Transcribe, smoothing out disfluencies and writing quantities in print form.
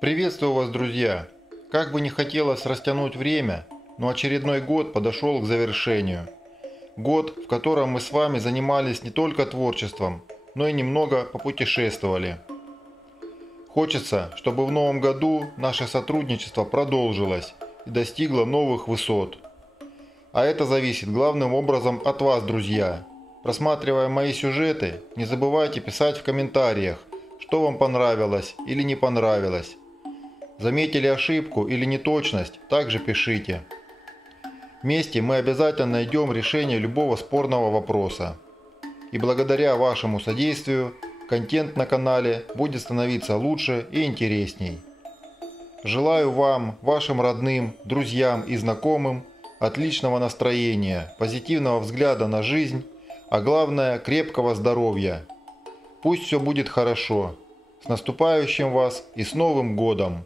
Приветствую вас, друзья! Как бы не хотелось растянуть время, но очередной год подошел к завершению. Год, в котором мы с вами занимались не только творчеством, но и немного попутешествовали. Хочется, чтобы в новом году наше сотрудничество продолжилось и достигло новых высот. А это зависит главным образом от вас, друзья. Просматривая мои сюжеты, не забывайте писать в комментариях, что вам понравилось или не понравилось. Заметили ошибку или неточность, также пишите. Вместе мы обязательно найдем решение любого спорного вопроса. И благодаря вашему содействию контент на канале будет становиться лучше и интересней. Желаю вам, вашим родным, друзьям и знакомым отличного настроения, позитивного взгляда на жизнь, а главное крепкого здоровья. Пусть все будет хорошо. С наступающим вас и с Новым годом!